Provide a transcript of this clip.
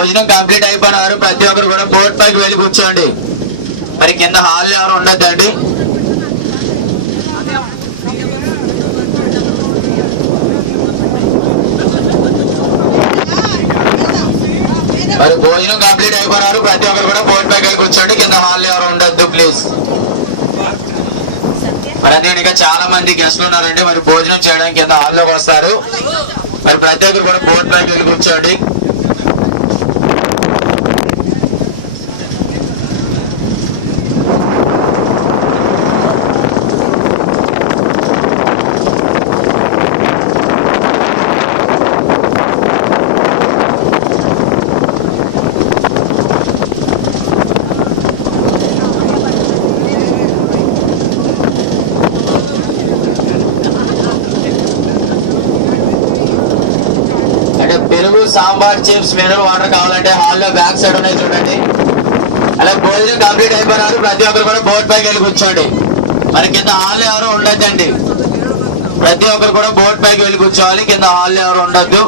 భోజనం కంప్లీట్ అయిపోయినారు, ప్రతి ఒక్కరు కూడా బోట్ పైకి వెళ్ళి కూర్చోండి. మరి కింద హాల్ ఎవరు ఉండద్దండి. మరి భోజనం కంప్లీట్ అయిపోయినారు, ప్రతి ఒక్కరు కూడా బోట్ పైకి వెళ్ళి కూర్చోండి. కింద హాల్ ఎవరు ఉండద్దు ప్లీజ్. మరి అదే ఇంకా చాలా మంది గెస్ట్లు ఉన్నారండి. మరి భోజనం చేయడానికి కింద హాల్లోకి వస్తారు. మరి ప్రతి ఒక్కరు కూడా బోట్ పైకి వెళ్ళి కూర్చోండి. పెరుగు, సాంబార్, చిప్స్, మినరల్ వాటర్ కావాలంటే హాల్లో బ్యాక్ సైడ్ ఉన్నాయి చూడండి. అలా భోజనం కంప్లీట్ అయిపోయినారు, ప్రతి ఒక్కరు కూడా బోట్ పైకి వెళ్ళి కూర్చోండి. మరి కింద హాల్ ఎవరు ఉండద్దండి. ప్రతి ఒక్కరు కూడా బోట్ పైకి వెళ్ళి కూర్చోవాలి. కింద హాల్ ఎవరు ఉండద్దు.